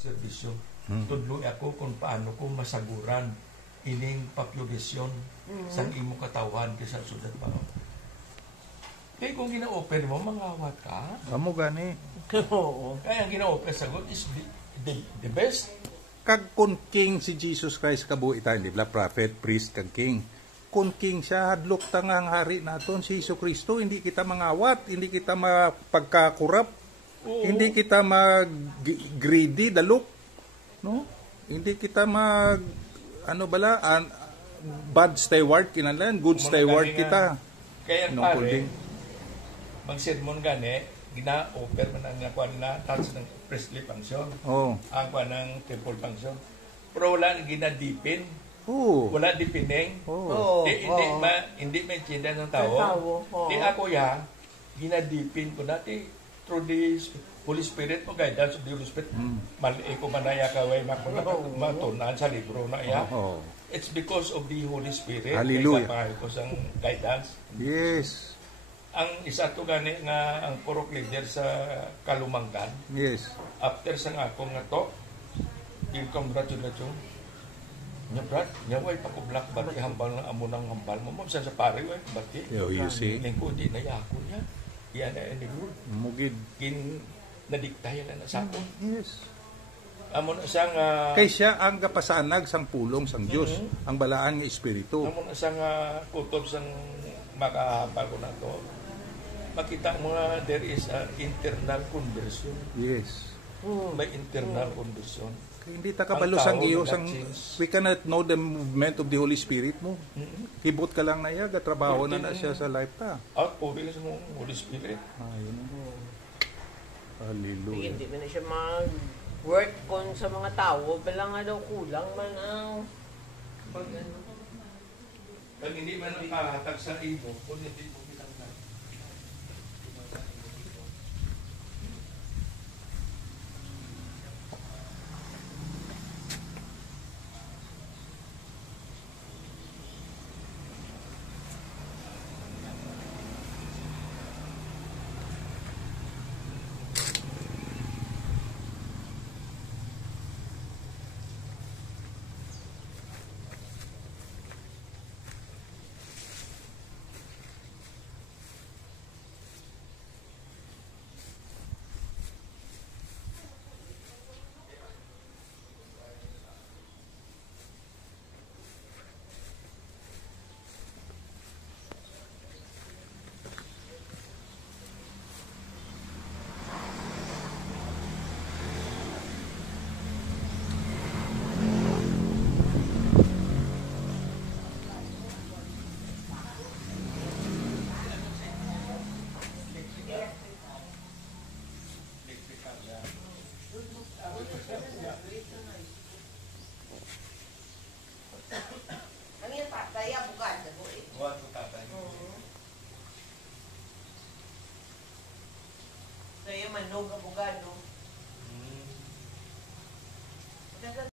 serbisyo. Tudlo ako kung paano ko masaguran ining population sa imo katawan kaysa sudad pa. Kaya kung gina-offer mo, mangawat ka. Amo gani. Oo. Kaya ang gina-offer sagot is the best. Kag kun king si Jesus Christ kabuhitan, di ba? Prophet, priest, kag king. Kun king siya, hadlok tangang hari naton si Hesus Kristo, hindi kita mangawat, hindi kita mapagkakurap, hindi kita mag-greedy, dalok. No? Hindi kita bad steward kinahanglan, good steward kita. Kaya pare, mag-sermon gani, gina-offer man ang nakuha na touch ng priestly function. Ang kuha ng temple function. Pero wala ginadipin. Wala dipining. Hindi maintindihan ng tao. Di ako ginadipin ko dati through the Holy Spirit mo guidance of the Holy Spirit. Mali ko manaya ka way matunan sa libro na It's because of the Holy Spirit. Hallelujah. Kaya ko sang guidance. Yes. Ang isa to gani nga ang purok leader sa Kalumanggan. Yes. After sang akong nga to, yung congratulation. Nya brad, nya way pa ko black bat hambal na amo nang hambal mo sa pare way bati. You see. Lingko di na ako niya. Yan na ni Lord. Mugid nadiktay na sa akon. Yes. Amo na sang kay siya ang kapasanag sang pulong sang Dios, ang balaan nga espiritu. Amo na sang kutob sang makahambal ko na to. Makita mo nga there is an internal conversion. Yes. May internal conversion. Kaya hindi ta kabalo sang iyo sang we cannot know the movement of the Holy Spirit mo. Hibot ka lang na iya, gatrabaho na siya sa life ta. Outpouring sa Holy Spirit. Ayun. Hallelujah. Hindi na siya mag-work kon sa mga tao, bala nga daw kulang man ang pag hindi man nakahatag sa imo, kung hindi mo pinanggal. manog abogado.